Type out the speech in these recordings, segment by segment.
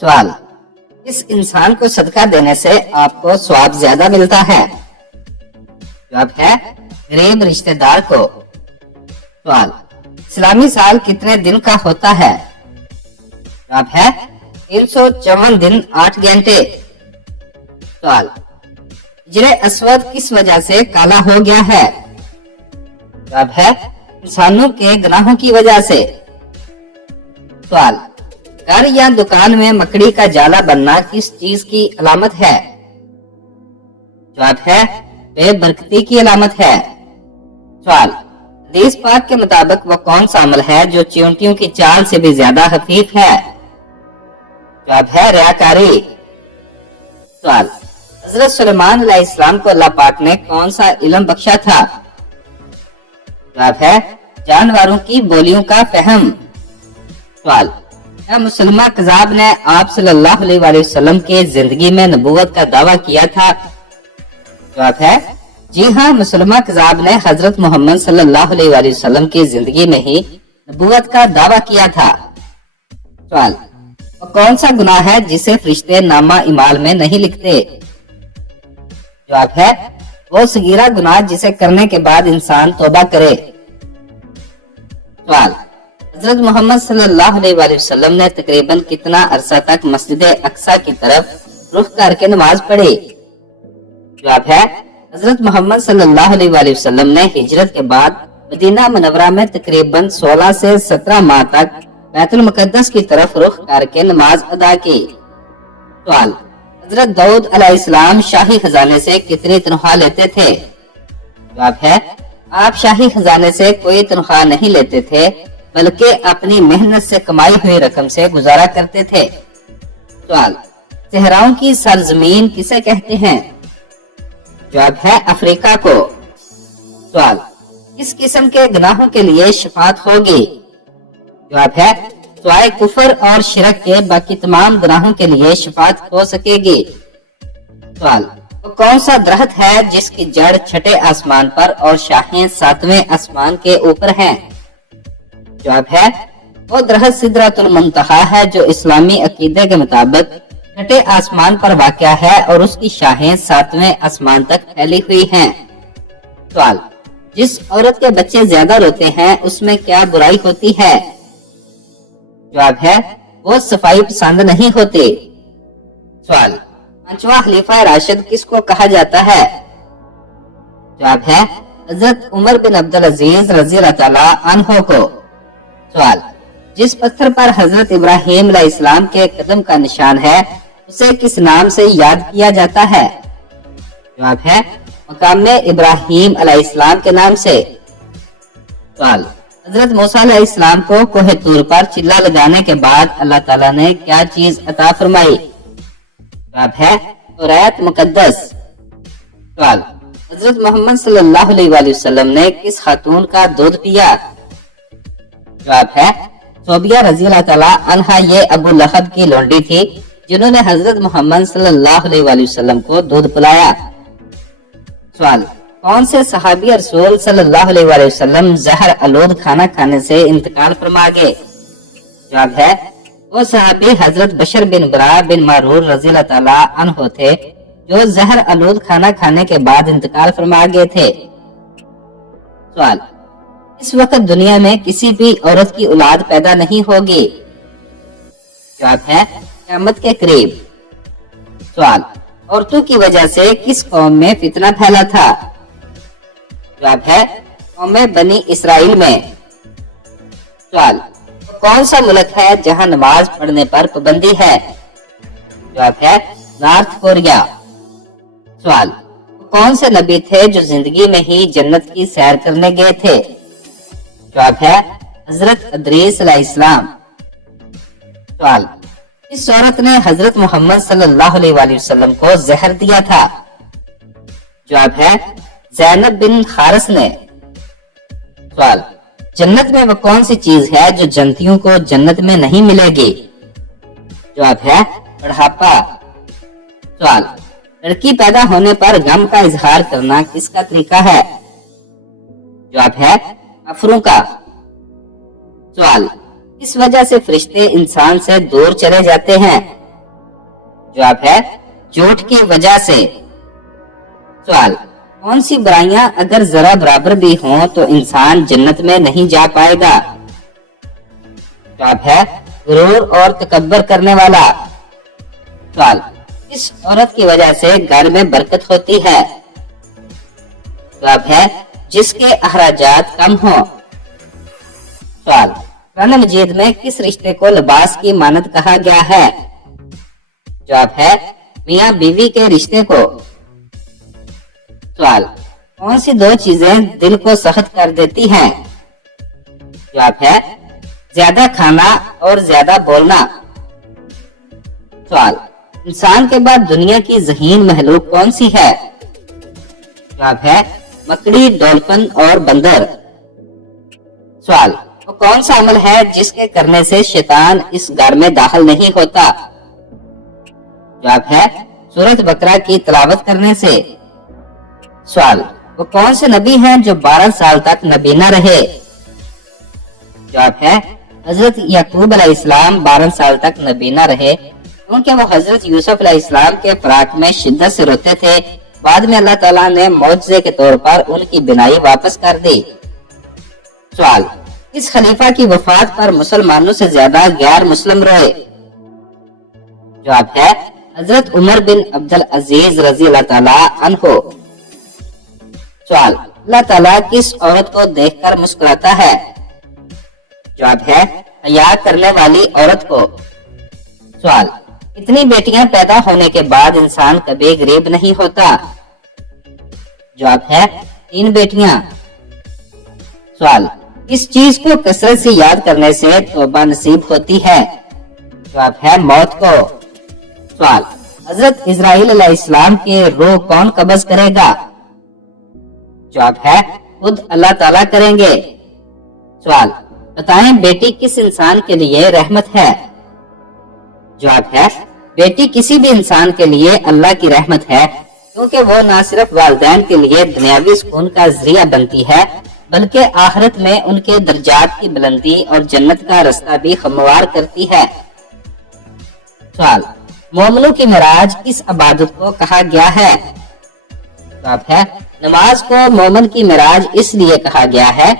सवाल, इस इंसान को सदका देने से आपको स्वाब ज्यादा मिलता है? जवाब है गरीब रिश्तेदार को। सवाल, इस्लामी साल कितने दिन का होता है? जवाब है 354 दिन 8 घंटे। सवाल, हिजरे अस्वद किस वजह से काला हो गया है? जवाब है इंसानों के गुनाहों की वजह से। सवाल, घर या दुकान में मकड़ी का जाला बनना किस चीज की अलामत है? जवाब है बेबरकती की अलामत है। सवाल, हदीस पाक के मुताबिक वो कौन सा अमल है जो चींटियों की चाल से भी ज्यादा हफीफ है? जवाब है रियाकारी। सवाल, हजरत सुलेमान अलैहिस्सलाम को अल्लाह पाक ने कौन सा इल्म बख्शा था? जवाब है जानवरों की बोलियों का फहम। सवाल, क्या मुसलमान कज़ाब ने आप सल्लल्लाहु अलैहि वसल्लम के जिंदगी में नबूवत का दावा किया था? जवाब है जी हाँ, मुसलमान कज़ाब ने हजरत मोहम्मद सल्लल्लाहु अलैहि वसल्लम की जिंदगी में ही नबूवत का दावा किया था। सवाल, वो कौन सा गुनाह है जिसे फरिश्ते नामा इमाल में नहीं लिखते? जवाब है वो सगीरा गुनाह जिसे करने के बाद इंसान तौबा करे। सवाल, हजरत मोहम्मद सल्लल्लाहु अलैहि वसल्लम ने तकरीबन कितना अरसा तक मस्जिद अक्सा की तरफ रुख करके नमाज पढ़ी? जवाब है हजरत मोहम्मद सल्लल्लाहु अलैहि वसल्लम ने हिजरत के बाद मदीना मुनव्वरा में तकरीबन 16 से 17 माह तक बैतुल मुकद्दस की तरफ रुख करके नमाज अदा की। सवाल, हजरत दाऊद अलैहिस्सलाम शाही खजाने से कितनी तनख्वाह लेते थे? जवाब है आप शाही खजाने से कोई तनख्वाह नहीं लेते थे, बल्कि अपनी मेहनत से कमाई हुई रकम से गुजारा करते थे। सवाल, सहराओं की सरजमीन किसे कहते हैं? जवाब है अफ्रीका को। सवाल, किस किस्म के गुनाहों के लिए शफाअत होगी? जवाब है स्वाय कुफर और शिरक के बाकी तमाम गुनाहों के लिए शफाअत हो सकेगी। सवाल, वो कौन सा दरख्त है जिसकी जड़ छठे आसमान पर और शाखें 7वें आसमान के ऊपर हैं? जवाब है वो दरख्त सिदरतुल मुंतहा है जो इस्लामी अकीदे के मुताबिक छठे आसमान पर वाक़या है और उसकी शाखें 7वें आसमान तक फैली हुई हैं। सवाल, जिस औरत के बच्चे ज्यादा रोते हैं उसमें क्या बुराई होती है? जवाब है वो सफाई पसंद नहीं होती। सवाल, पांचवा खलीफा राशिद किसको कहा जाता है? जवाब है हजरत उमर बिन अब्दुल अजीज रज़ी अल्लाह तआला अन्हु को। सवाल, जिस पत्थर पर हजरत इब्राहिम अलैहिस्सलाम के कदम का निशान है उसे किस नाम से याद किया जाता है? जवाब है मकाम इब्राहिम अलैहिस्सलाम के नाम से। सवाल, हजरत मूसा अलैहिस्सलाम को कोहे तूर पर चिल्ला लगाने के बाद अल्लाह ताला ने क्या चीज अता फरमाई? जवाब है तौरात मुकद्दस। सवाल, हजरत मोहम्मद सल्लल्लाहु अलैहि वसल्लम ने किस खातून का दूध पिया? जवाब है सोबिया रज़ी अल्लाह तआला अन्हा। ये अबू लहब की लौंडी थी जिन्होंने हजरत मोहम्मद सल्लल्लाहु अलैहि वसल्लम को दूध पिलाया। सवाल, कौन से सहाबी रसूल सल्लल्लाहु अलैहि वसल्लम जहर आलूद खाना खाने से इंतकाल फरमा गए? जवाब है वो सहाबी हजरत बशर बिन बरा बिन मारूर रज़ी अल्लाह तआला अन्हु थे जो जहर आलूद खाना खाने के बाद इंतकाल फरमा गए थे। सवाल, इस वक्त दुनिया में किसी भी औरत की औलाद पैदा नहीं होगी? जवाब है क़यामत के करीब। सवाल, औरतों की वजह से किस कौम में फितना फैला था? जवाब है कौम बनी इसराइल में। सवाल, कौन सा मुल्क है जहां नमाज पढ़ने पर पाबंदी है? जवाब है नॉर्थ कोरिया। सवाल, कौन से नबी थे जो जिंदगी में ही जन्नत की सैर करने गए थे? जवाब है हजरत इदरीस अलैहिस्सलाम। सवाल, इस औरत ने हजरत मोहम्मद सल्लल्लाहु अलैहि वसल्लम को जहर दिया था? जवाब है ज़ैनब बिन हारिस ने। सवाल, जन्नत में वो कौन सी चीज है जो जन्नतियों को जन्नत में नहीं मिलेगी? जवाब है बुढ़ापा। सवाल, लड़की पैदा होने पर गम का इजहार करना किसका तरीका है? जवाब है काफिरों का। सवाल, इस वजह से फरिश्ते इंसान से दूर चले जाते हैं? जवाब है झूठ की वजह से। सवाल, कौन सी बुराइयां अगर जरा बराबर भी हों तो इंसान जन्नत में नहीं जा पाएगा? जवाब है गुरूर और तकब्बर करने वाला। सवाल, इस औरत की वजह से घर में बरकत होती है? जवाब है जिसके अखराजात कम हो। सवाल, कुरान मजीद में किस रिश्ते को लिबास की मानद कहा गया है? जवाब है मियाँ बीवी के रिश्ते को। सवाल, कौन सी दो चीजें दिल को सख्त कर देती हैं? जवाब है ज्यादा खाना और ज्यादा बोलना। सवाल, इंसान के बाद दुनिया की ज़हीन महलूक कौन सी है? जवाब है मकड़ी, डॉल्फिन और बंदर। सवाल, वो कौन सा अमल है जिसके करने से शैतान इस घर में दाखिल नहीं होता? जवाब है सूरत बकरा की तिलावत करने से। सवाल, वो कौन से नबी हैं जो 12 साल तक नबीना रहे? जवाब है हजरत याकूब अलैहिस्सलाम 12 साल तक नबीना रहे क्योंकि वो हजरत यूसुफ अलैहिस्सलाम के फराक में शिद्दत से रोते थे। बाद में अल्लाह ताला ने मौजज़े के तौर पर उनकी बिनाई वापस कर दी। सवाल, इस खलीफा की वफात पर मुसलमानों से ज्यादा गैर मुस्लिम रोए? जवाब है हजरत उमर बिन अब्दुल अजीज रजी अल्लाह ताला अन्हो। सवाल, अल्लाह ताला किस औरत को देखकर मुस्कुराता है? जवाब है हया करने वाली औरत को। सवाल, कितनी बेटियां पैदा होने के बाद इंसान कभी गरीब नहीं होता? जवाब है 3 बेटियां। सवाल, किस चीज को कसरत से याद करने से तौबा नसीब होती है? जवाब है मौत को। सवाल, हजरत इजराइल अलैहिस्सलाम के रूह कौन कब्ज करेगा? जवाब है खुद अल्लाह ताला करेंगे। सवाल, बताएं बेटी किस इंसान के लिए रहमत है? जवाब है बेटी किसी भी इंसान के लिए अल्लाह की रहमत है क्योंकि वो न सिर्फ वालिदैन के लिए दुनियावी सुकून का जरिया बनती है बल्कि आखिरत में उनके दर्जात की बुलंदी और जन्नत का रास्ता भी हमवार करती है। सवाल, मोमिनों की मिराज किस इबादत को कहा गया है? जवाब है नमाज को मोमिन की मिराज इसलिए कहा गया है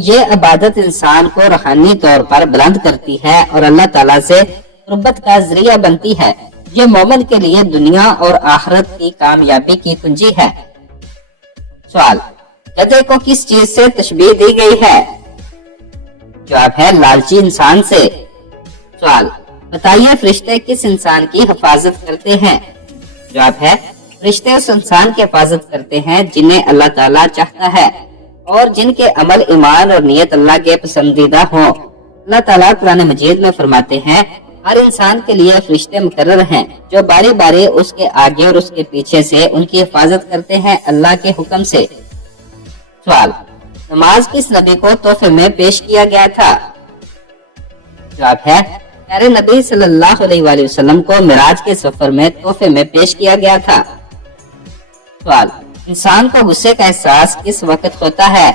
ये इबादत इंसान को रूहानी तौर पर बुलंद करती है और अल्लाह ताला से कुर्बत का जरिया बनती है। ये मोमिन के लिए दुनिया और आखिरत की कामयाबी की कुंजी है। सवाल, गधे को किस चीज से तशबीह दी गई है? जवाब है लालची इंसान से। सवाल, बताइए फरिश्ते किस इंसान की हिफाजत करते हैं? जवाब है फरिश्ते उस इंसान की हिफाजत करते हैं जिन्हें अल्लाह ताला चाहता है और जिनके अमल, ईमान और नियत अल्लाह के पसंदीदा हों। अल्लाह ताला कुरान मजीद में फरमाते हैं हर इंसान के लिए फरिश्ते मुकर्रर हैं जो बारी बारी उसके आगे और उसके पीछे से उनकी हिफाजत करते हैं अल्लाह के हुक्म से। सवाल, नमाज किस नबी को तोहफे में पेश किया गया था? जवाब है प्यारे नबी सल्लल्लाहु अलैहि वसल्लम को मिराज के सफर में तोहफे में पेश किया गया था। सवाल, इंसान को गुस्से का एहसास किस वक्त होता है?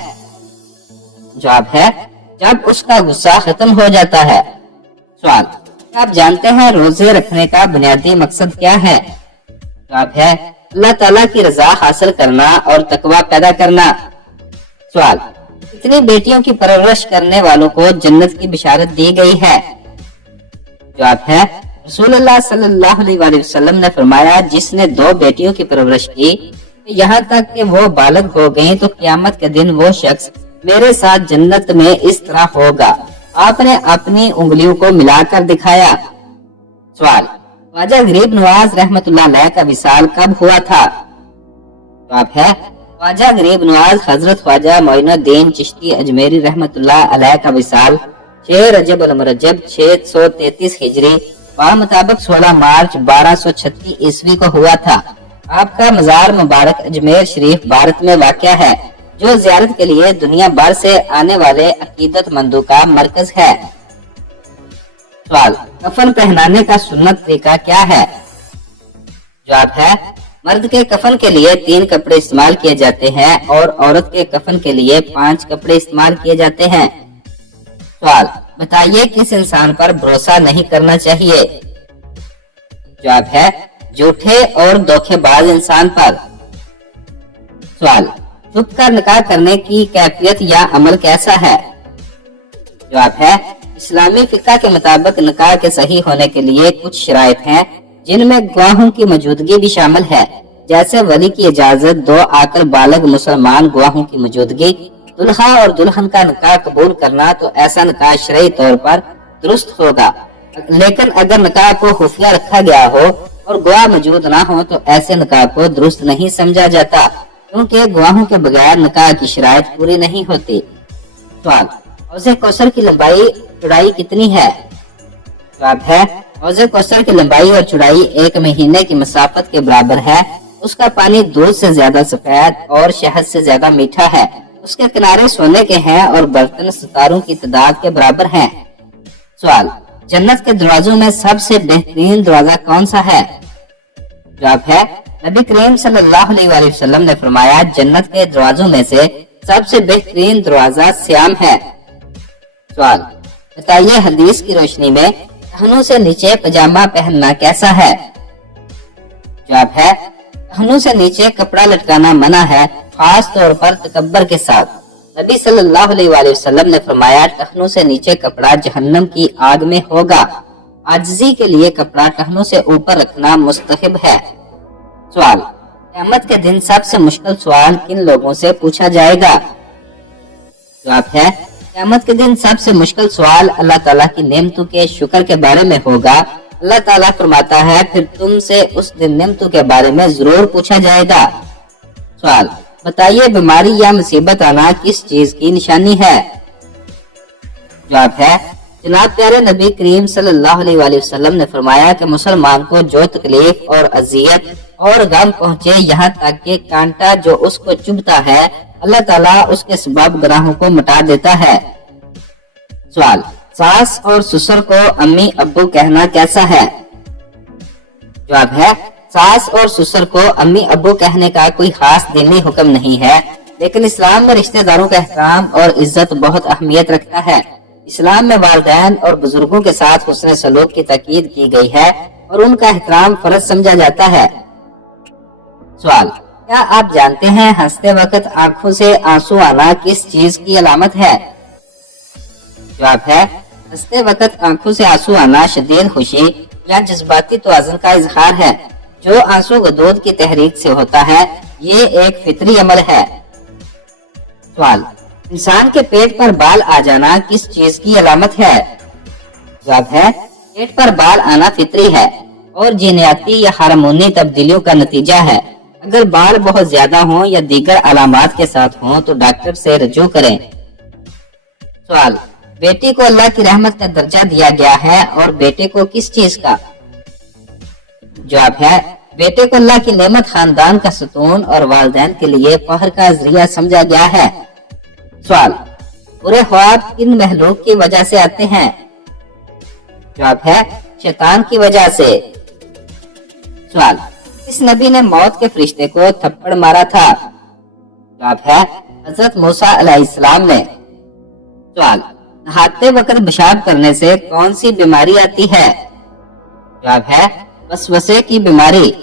जवाब है जब उसका गुस्सा खत्म हो जाता है। सवाल, आप जानते हैं रोजे रखने का बुनियादी मकसद क्या है? जवाब है अल्लाह ताला की रजा हासिल करना और तकवा पैदा करना। सवाल, कितनी बेटियों की परवरिश करने वालों को जन्नत की बिशारत दी गई है? जवाब है रसूलुल्लाह सल्लल्लाहु अलैहि वसल्लम ने फरमाया जिसने 2 बेटियों की परवरिश की यहाँ तक कि वो बालग हो गईं तो क़यामत के दिन वो शख्स मेरे साथ जन्नत में इस तरह होगा। आपने अपनी उंगलियों को मिलाकर दिखाया। सवाल, ख्वाजा गरीब नवाज रहमतुल्लाह अलैह का विसाल कब हुआ था? जवाब है ख्वाजा गरीब नवाज हजरत ख्वाजा मोइनुद्दीन चिश्ती अजमेरी रहमतुल्लाह अलैह का विसाल 6 रजब अल मुरज्जब 633 हिजरी मुताबिक 16 मार्च 1236 ईस्वी को हुआ था। आपका मजार मुबारक अजमेर शरीफ भारत में वाक़या है जो ज़ियारत के लिए दुनिया भर से आने वाले अकीदतमंदों का मरकज है। सवाल, कफन पहनाने का सुन्नत तरीका क्या है? जवाब है मर्द के कफन के लिए 3 कपड़े इस्तेमाल किए जाते हैं और औरत के कफन के लिए 5 कपड़े इस्तेमाल किए जाते हैं। सवाल, बताइए किस इंसान पर भरोसा नहीं करना चाहिए? जवाब है झूठे और धोखेबाज इंसान पर। सवाल, छुप कर निकाह करने की कैफियत या अमल कैसा है? जवाब है इस्लामी फिक़्ह के मुताबिक निकाह के सही होने के लिए कुछ शराइत हैं, जिनमें गवाहों की मौजूदगी भी शामिल है, जैसे वली की इजाजत, 2 आकर बालग मुसलमान गवाहों की मौजूदगी, दुल्हा और दुल्हन का निकाह कबूल करना। तो ऐसा निकाह शरई तौर पर दुरुस्त होगा। लेकिन अगर निकाह को खुफिया रखा गया हो और गवाह मौजूद ना हो तो ऐसे निकाह को दुरुस्त नहीं समझा जाता, क्योंकि गवाहों के बगैर निकाह की शराइत पूरी नहीं होती। सवाल, हौज़े कौसर की लंबाई चौड़ाई कितनी है? जवाब है हौज़े कौसर की लंबाई और चौड़ाई 1 महीने की मसाफत के बराबर है। उसका पानी दूध से ज्यादा सफेद और शहद से ज्यादा मीठा है। उसके किनारे सोने के हैं और बर्तन सितारों की तादाद के बराबर हैं। सवाल, जन्नत के दरवाजों में सबसे बेहतरीन दरवाजा कौन सा है? जवाब है नबी करीम सल्लल्लाहु अलैहि वसल्लम ने फरमाया, जन्नत के दरवाजों में से सबसे बेहतरीन दरवाजा सियाम है। सवाल, बताइए हदीस की रोशनी में टखनों से नीचे पजामा पहनना कैसा है? जवाब है टखनों से नीचे कपड़ा लटकाना मना है, खास तौर पर तकब्बर के साथ। नबी सल्लल्लाहु अलैहि वसल्लम ने फरमाया, टखनों से नीचे कपड़ा जहन्नम की आग में होगा। आजिज़ी के लिए कपड़ा टखनों से ऊपर रखना मुस्तहब है। सवाल, क़यामत के दिन सबसे मुश्किल सवाल किन लोगों से पूछा जाएगा? जवाब है क़यामत के दिन सबसे मुश्किल सवाल अल्लाह ताला की नेमतों के शुक्र के बारे में होगा। अल्लाह ताला फरमाता है, फिर तुमसे उस दिन नेमतों के बारे में जरूर पूछा जाएगा। सवाल, बताइए बीमारी या मुसीबत आना किस चीज की निशानी है? जवाब है जनाब प्यारे नबी करीम सल्लल्लाहु अलैहि वसल्लम ने फरमाया कि मुसलमान को जो तकलीफ और अजियत और गम पहुँचे, यहाँ तक कि कांटा जो उसको चुभता है, अल्लाह ताला उसके सबब गुनाहों को मिटा देता है। सवाल, सास और ससुर को अम्मी अब्बू कहना कैसा है? जवाब है सास और ससुर को अम्मी अब्बू कहने का कोई खास दीनी हुक्म नहीं है, लेकिन इस्लाम में रिश्तेदारों का एहतराम और इज्जत बहुत अहमियत रखता है। इस्लाम में वालिदैन और बुजुर्गों के साथ हुस्न सलूक की ताकीद की गई है और उनका एहतराम फर्ज समझा जाता है। सवाल, क्या आप जानते हैं हंसते वक्त आंखों से आंसू आना किस चीज की अलामत है? जवाब है हंसते वक्त आंखों से आंसू आना शदीद खुशी या जज्बाती तवाज़ुन का इजहार है, जो आंसू गदूद की तहरीक से होता है। ये एक फितरी अमल है। सवाल, इंसान के पेट पर बाल आ जाना किस चीज की अलामत है? जवाब है पेट पर बाल आना फितरी है और जीनियाती या हार्मोनी तब्दीलियों का नतीजा है। अगर बाल बहुत ज्यादा हों या दीगर अलामात के साथ हों तो डॉक्टर से रजू करें। सवाल, बेटी को अल्लाह की रहमत का दर्जा दिया गया है और बेटे को किस चीज का? जवाब है बेटे को अल्लाह की नेमत, खानदान का सुकून और वालिदैन के लिए फख्र का जरिया समझा गया है। सवाल, बुरे ख्वाब किन महलूक की वजह से आते हैं? जवाब है शैतान की वजह से। सवाल, इस नबी ने मौत के फरिश्ते को थप्पड़ मारा था? जवाब है हजरत मूसा अलैहिस्सलाम ने। सवाल, नहाते वक्त पेशाब करने से कौन सी बीमारी आती है? जवाब है वसवसे की बीमारी।